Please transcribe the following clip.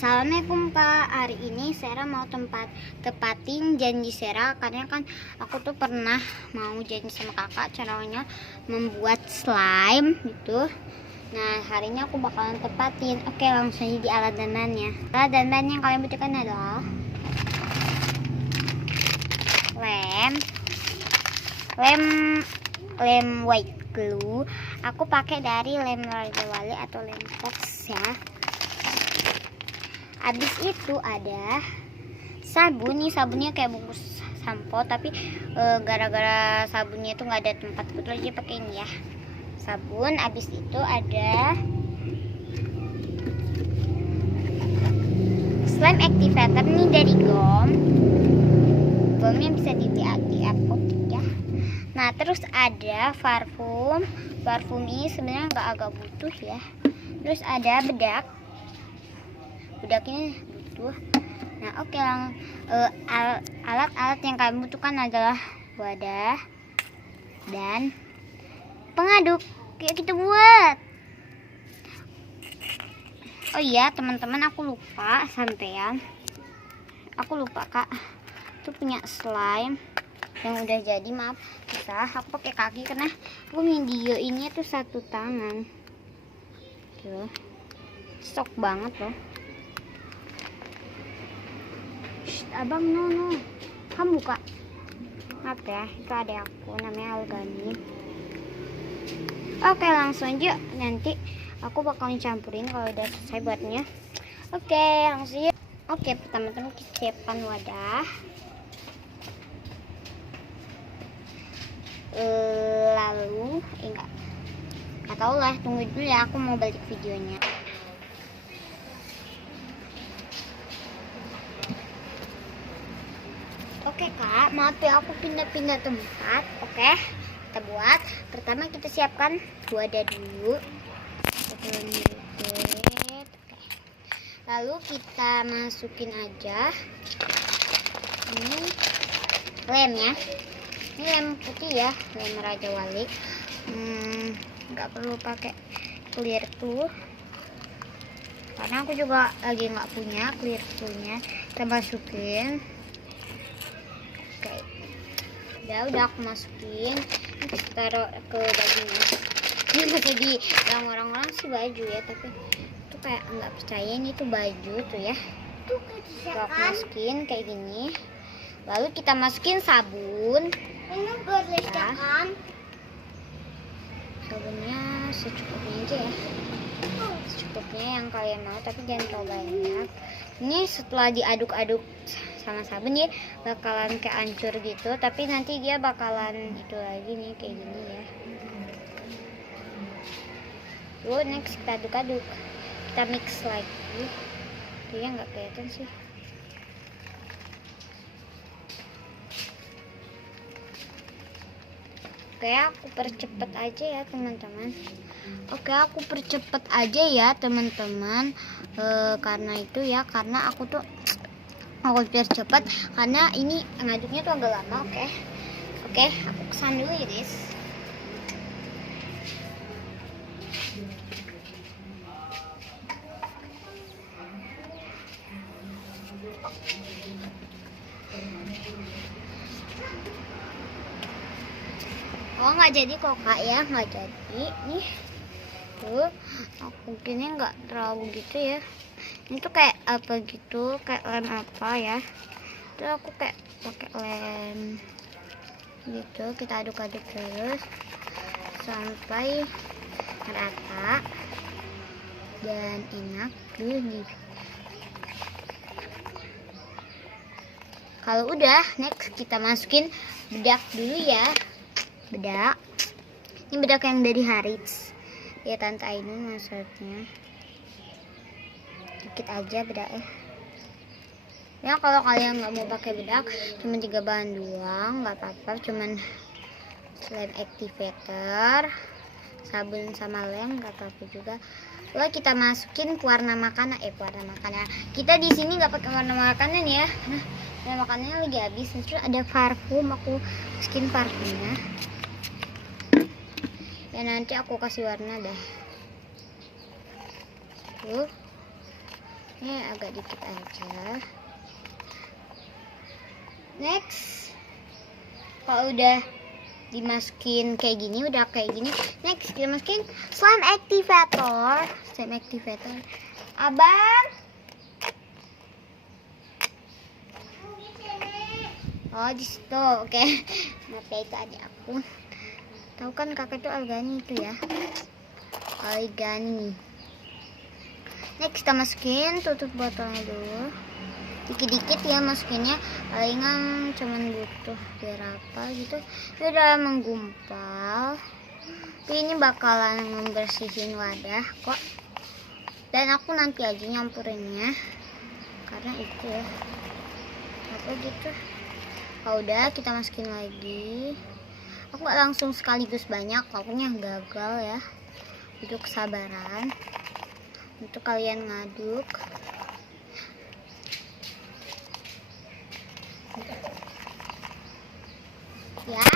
Assalamualaikum Kak, hari ini Sera mau tepatin janji Sera. Karena kan aku tuh pernah mau janji sama kakak caranya membuat slime gitu. Nah hari ini aku bakalan tepatin. Oke, langsung aja di alat dandannya. Alat dandan yang kalian butuhkan adalah lem white glue. Aku pakai dari lem Raja Wali atau lem Fox ya. Habis itu ada sabun. Nih sabunnya kayak bungkus sampo, tapi gara-gara sabunnya itu nggak ada tempat betul aja pakai ini ya, sabun. Habis itu ada slime activator nih dari gomnya bisa di apotek ya. Nah terus ada parfum ini sebenarnya nggak agak butuh ya. Terus ada bedaknya butuh. Nah oke, alat-alat yang kalian butuhkan adalah wadah dan pengaduk. Yuk kita buat. Oh iya teman-teman, aku lupa kak, itu punya slime yang udah jadi. Maaf bisa aku pakai kaki karena aku video ini tuh satu tangan tuh, stok banget loh. Abang no kamu buka. Maaf ya, itu ada aku namanya Algani. Oke langsung aja, nanti aku bakalan campurin kalau udah selesai buatnya. Oke langsung aja. Oke pertama-tama kita siapkan wadah, lalu nggak tahu lah, tunggu dulu ya, aku mau balik videonya. Oke kak, maaf ya aku pindah-pindah tempat. Oke, kita buat. Pertama kita siapkan wadah dulu. Lalu kita masukin aja ini lem ya. Ini lem putih ya, lem Raja Wali. Nggak perlu pakai clear tuh, karena aku juga lagi nggak punya clear tuh-nya. Kita masukin. Oke, udah aku masukin. Kita taruh ke bajunya. Ini masih di yang orang-orang sih baju ya, tapi itu kayak nggak percaya ini tuh baju tuh ya. Kita masukin kayak gini. Lalu kita masukin sabun. Ini ya. Sabunnya secukupnya aja ya, secukupnya yang kalian mau, tapi jangan terlalu banyak. Ini setelah diaduk-aduk sama sabun ya bakalan kayak hancur gitu, tapi nanti dia bakalan itu lagi nih kayak gini ya. Lalu next kita aduk-aduk, kita mix lagi. Dia nggak kelihatan sih. Oke, aku percepet aja ya teman-teman. Karena itu ya, karena aku biar cepet, karena ini ngaduknya tuh agak lama. Oke, aku kesan dulu ya guys. Oh nggak jadi kok kak ya, nggak jadi nih tuh. Aku gini nggak terlalu gitu ya, ini tuh kayak apa gitu, kayak lem apa ya. Tuh aku kayak pakai lem gitu. Kita aduk-aduk terus sampai rata dan enak dulu nih. Kalau udah, next kita masukin bedak dulu ya. Bedak, ini bedak yang dari Harits ya, Tante Ainun maksudnya. Dikit aja bedaknya ya. Kalau kalian nggak mau pakai bedak, cuma 3 bahan doang, nggak apa-apa. Cuman slime activator, sabun sama lem, nggak apa-apa juga. Lalu kita masukin warna makanan. Kita di sini nggak pakai warna makanan ya. Nah, warna makanannya lagi habis. Terus ada parfum, aku masukin parfumnya. Ya nanti aku kasih warna deh. Ini agak dikit aja. Next, kalau udah dimasukin kayak gini, next kita masukin slime activator. Abang, oh di situ, oke. Maaf ya, itu adik aku. Tahu kan kakak itu Algani itu ya, Algani. Next kita masukin, tutup botolnya dulu. Dikit-dikit ya masukinnya, palingan cuman butuh berapa gitu. Ini udah menggumpal. Tapi ini bakalan membersihin wadah kok. Dan aku nanti aja nyampurinnya, karena itu ya, apa gitu. Kalau udah kita masukin lagi. Aku nggak langsung sekaligus banyak, akunya gagal ya. Butuh kesabaran untuk kalian ngaduk. Ya.